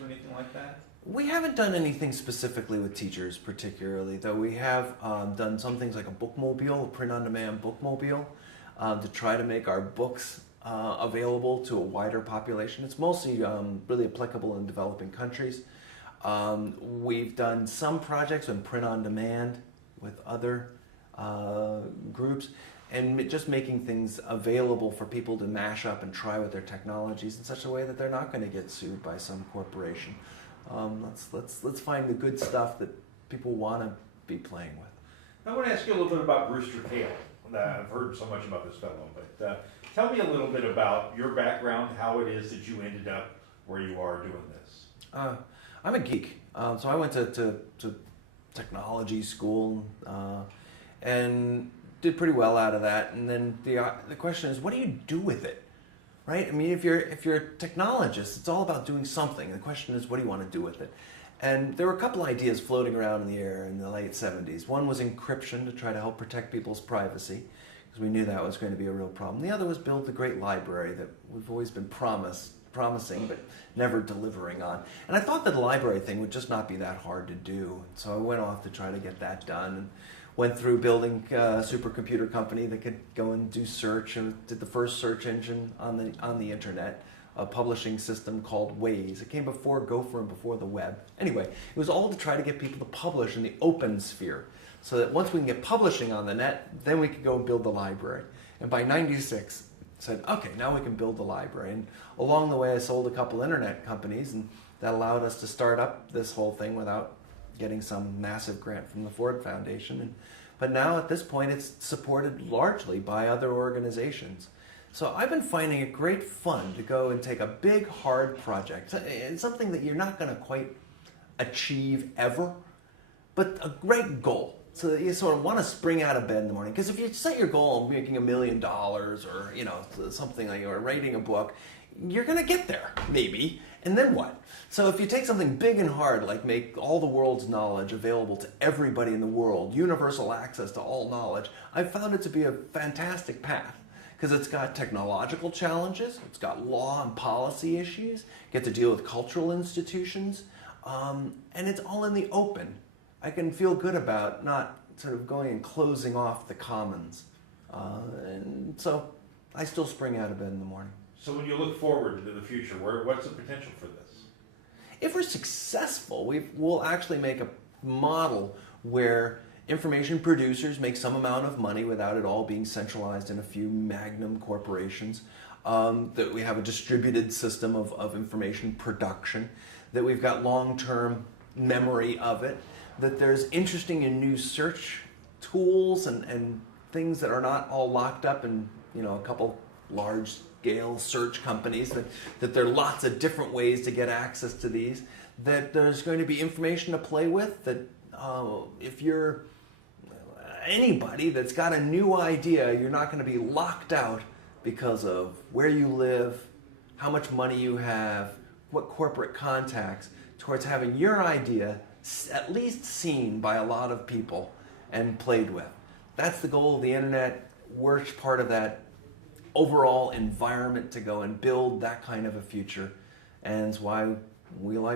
or anything like that? We haven't done anything specifically with teachers particularly, though we have done some things like a bookmobile, a print-on-demand bookmobile, to try to make our books available to a wider population. It's mostly really applicable in developing countries. We've done some projects on print-on-demand with other groups, and just making things available for people to mash up and try with their technologies in such a way that they're not going to get sued by some corporation. Let's find the good stuff that people want to be playing with. I want to ask you a little bit about Brewster Kahle. I've heard so much about this fellow, but tell me a little bit about your background, how it is that you ended up where you are doing this. I'm a geek, so I went to technology school and did pretty well out of that. And then the question is, what do you do with it? Right? I mean, if you're a technologist, it's all about doing something. The question is, what do you want to do with it? And there were a couple ideas floating around in the air in the late 70s. One was encryption to try to help protect people's privacy, because we knew that was going to be a real problem. The other was build the great library that we've always been promising, but never delivering on. And I thought that the library thing would just not be that hard to do. So I went off to try to get that done, and went through building a supercomputer company that could go and do search, and did the first search engine on the internet, a publishing system called Waze. It came before Gopher and before the web. Anyway, it was all to try to get people to publish in the open sphere, so that once we can get publishing on the net, then we could go and build the library. And by '96, said, okay, now we can build the library. And along the way, I sold a couple internet companies, and that allowed us to start up this whole thing without getting some massive grant from the Ford Foundation. But now at this point, it's supported largely by other organizations. So I've been finding it great fun to go and take a big, hard project. It's something that you're not going to quite achieve ever, but a great goal. So that you sort of want to spring out of bed in the morning. Because if you set your goal of making $1 million or something like, or writing a book, you're going to get there, maybe. And then what? So if you take something big and hard, like make all the world's knowledge available to everybody in the world, universal access to all knowledge, I've found it to be a fantastic path. Because it's got technological challenges, it's got law and policy issues, get to deal with cultural institutions, and it's all in the open. I can feel good about not sort of going and closing off the commons. And so I still spring out of bed in the morning. So when you look forward into the future, what's the potential for this? If we're successful, we'll actually make a model where information producers make some amount of money without it all being centralized in a few magnum corporations, that we have a distributed system of information production, that we've got long-term memory of it, that there's interesting and new search tools and things that are not all locked up in a couple large-scale search companies, that there are lots of different ways to get access to these, that there's going to be information to play with, that if you're anybody that's got a new idea, you're not going to be locked out because of where you live, how much money you have, what corporate contacts, towards having your idea at least seen by a lot of people and played with. That's the goal of the internet. We're part of that overall environment to go and build that kind of a future, and it's why we like